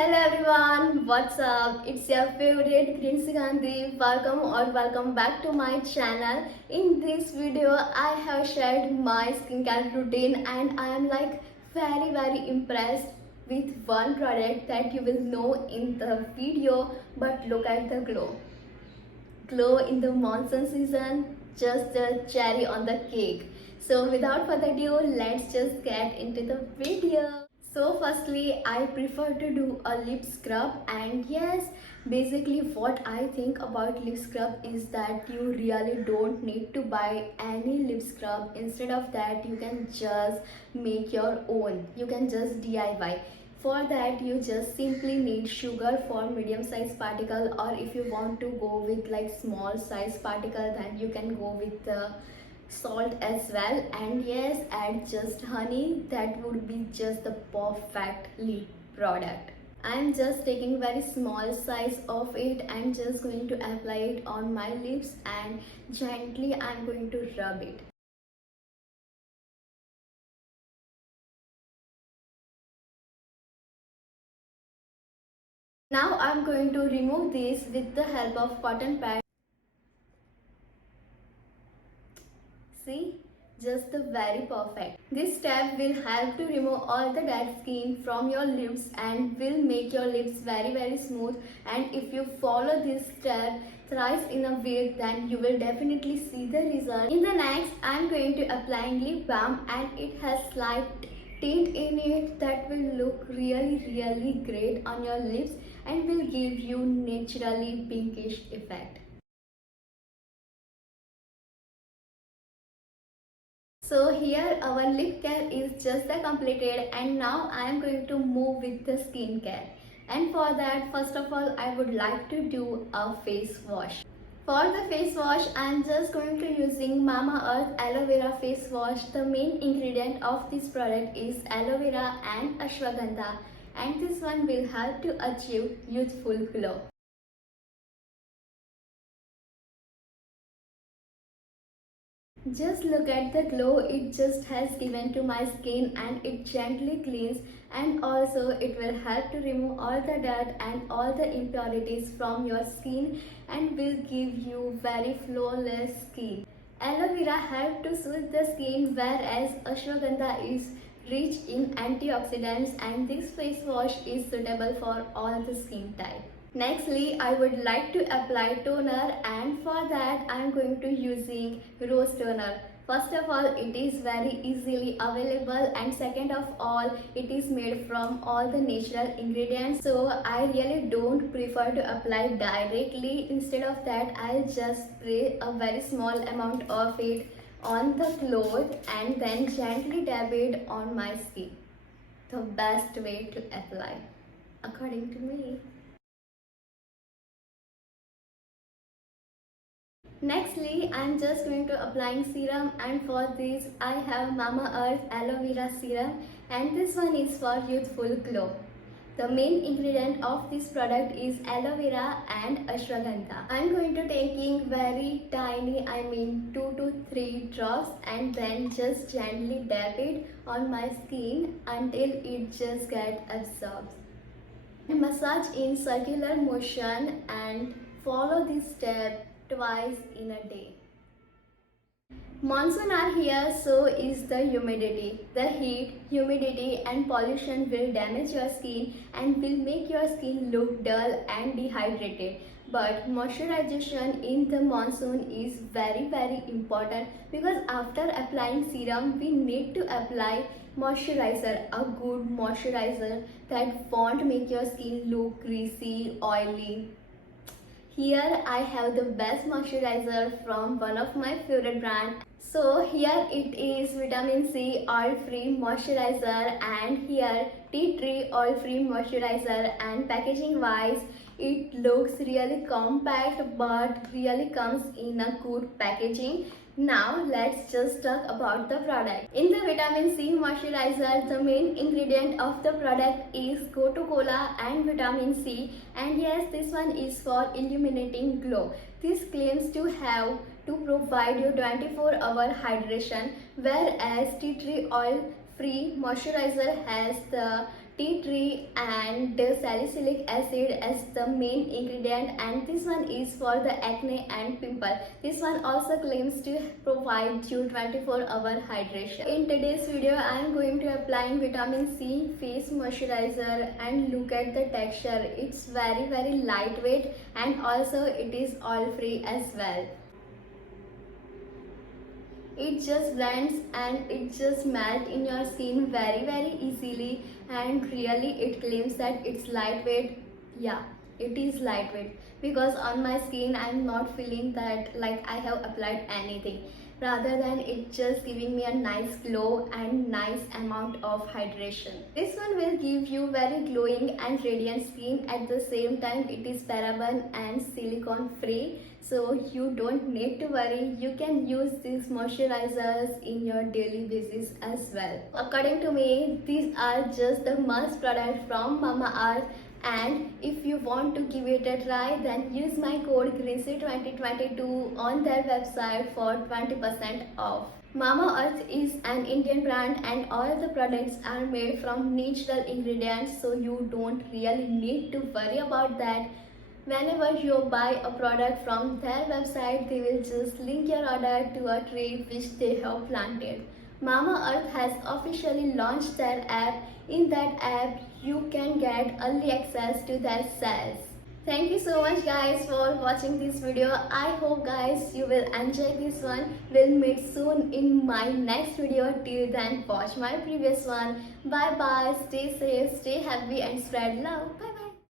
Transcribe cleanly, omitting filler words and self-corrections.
Hello everyone, what's up? It's your favorite Grincy Gandhi. Welcome back to my channel. In this video, I have shared my skincare routine and I am like very impressed with one product that you will know in the video. But look at the glow. Glow in the monsoon season, just the cherry on the cake. So without further ado, let's just get into the video. So firstly, I prefer to do a lip scrub, and yes, basically what I think about lip scrub is that you really don't need to buy any lip scrub. Instead of that, you can just make your own. You can just DIY. For that, you just simply need sugar for medium size particle, or if you want to go with like small size particle, then you can go with salt as well. And yes, add just honey. That would be just the perfect lip product. I'm just taking very small size of it and just going to apply it on my lips, and gently I'm going to rub it. Now I'm going to remove this with the help of cotton pad. See, just the very perfect. This step will help to remove all the dead skin from your lips and will make your lips very smooth. And if you follow this step thrice in a week, then you will definitely see the result. In the next, I am going to apply lip balm, and it has slight tint in it that will look really great on your lips and will give you naturally pinkish effect. So here our lip care is just completed, and now I am going to move with the skincare. And for that, first of all, I would like to do a face wash. For the face wash, I am just going to using Mamaearth Aloe Vera face wash. The main ingredient of this product is aloe vera and ashwagandha, and this one will help to achieve youthful glow. Just look at the glow it just has given to my skin, and it gently cleans, and also it will help to remove all the dirt and all the impurities from your skin and will give you very flawless skin. Aloe vera helps to soothe the skin, whereas ashwagandha is rich in antioxidants, and this face wash is suitable for all the skin type. Nextly, I would like to apply toner, and for that I am going to using rose toner. First of all, it is very easily available, and second of all, it is made from all the natural ingredients. So I really don't prefer to apply directly. Instead of that, I'll just spray a very small amount of it on the cloth and then gently dab it on my skin. The best way to apply, according to me. Nextly, I am just going to applying serum, and for this I have Mamaearth Aloe Vera Serum, and this one is for youthful glow. The main ingredient of this product is aloe vera and ashwagandha. I am going to taking very tiny, 2 to 3 drops, and then just gently dab it on my skin until it just get absorbed. Massage in circular motion and follow this step twice in a day. Monsoon are here, so is the humidity. The heat, humidity and pollution will damage your skin and will make your skin look dull and dehydrated. But moisturization in the monsoon is very important, because after applying serum we need to apply moisturizer, a good moisturizer that won't make your skin look greasy, oily. Here I have the best moisturizer from one of my favorite brand. So here it is vitamin C oil free moisturizer, and here tea tree oil free moisturizer, and packaging wise it looks really compact but really comes in a good packaging. Now let's just talk about the product. In the vitamin C moisturizer, the main ingredient of the product is Gotu Kola and vitamin C, and yes, this one is for illuminating glow. This claims to have to provide you 24-hour hydration, whereas tea tree oil free moisturizer has the tea tree and salicylic acid as the main ingredient, and this one is for the acne and pimple. This one also claims to provide you 24-hour hydration. In today's video I am going to applying vitamin C face moisturizer, and look at the texture. It's very lightweight, and also it is oil free as well. It just blends and it just melts in your skin very easily, and really it claims that it's lightweight. Yeah, it is lightweight, because on my skin I'm not feeling that like I have applied anything, rather than it just giving me a nice glow and nice amount of hydration. This one will give you very glowing and radiant skin. At the same time, it is paraben and silicone free, so you don't need to worry. You can use these moisturizers in your daily basis as well. According to me, these are just the must product from Mamaearth, and if you want to give it a try, then use my code GREENCY2022 on their website for 20% off. Mamaearth is an Indian brand, and all the products are made from natural ingredients, so you don't really need to worry about that. Whenever you buy a product from their website, they will just link your order to a tree which they have planted. Mamaearth has officially launched their app. In that app, you can get early access to their sales. Thank you so much guys for watching this video. I hope guys you will enjoy this one. We'll meet soon in my next video. Till then, watch my previous one. Bye bye. Stay safe, stay happy and spread love. Bye.